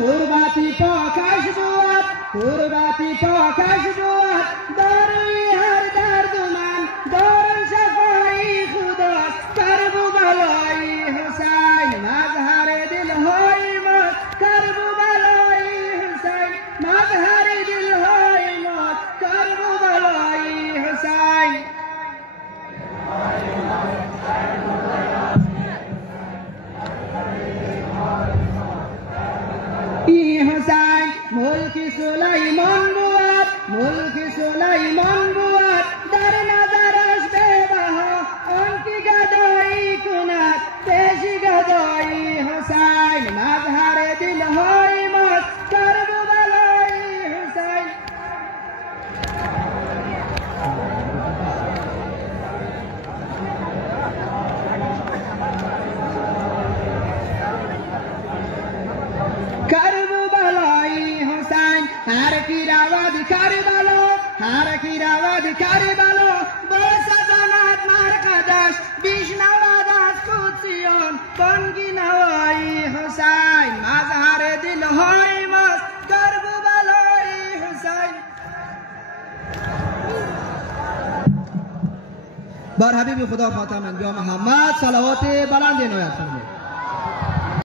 قربتی پاکش بود قربتی پاکش بود داروی هر درد من دارم شفای خداست کرب و بلای حسین مظهر دلهای ما کرب و بلای حسین مظهر دلهای ما کرب و بلای حسین ای حسین ملک سلیمان بود ملک سلیمان بود در نظرش ببها آنکه گدایی کند پیش گدایی حسین مظهر دلهای ماست کرب و بلای حسین کرب و بلای حسین هر کی رود کربلا هر کی رود کربلا با سزند مرقدش بشنود از قدسیان بانگ نوای حسین مظهر دلهای ماست کرب و بلای حسین بر حبیب خدا خاتم انبیا محمد صلوات بلند عنایت فرمایید.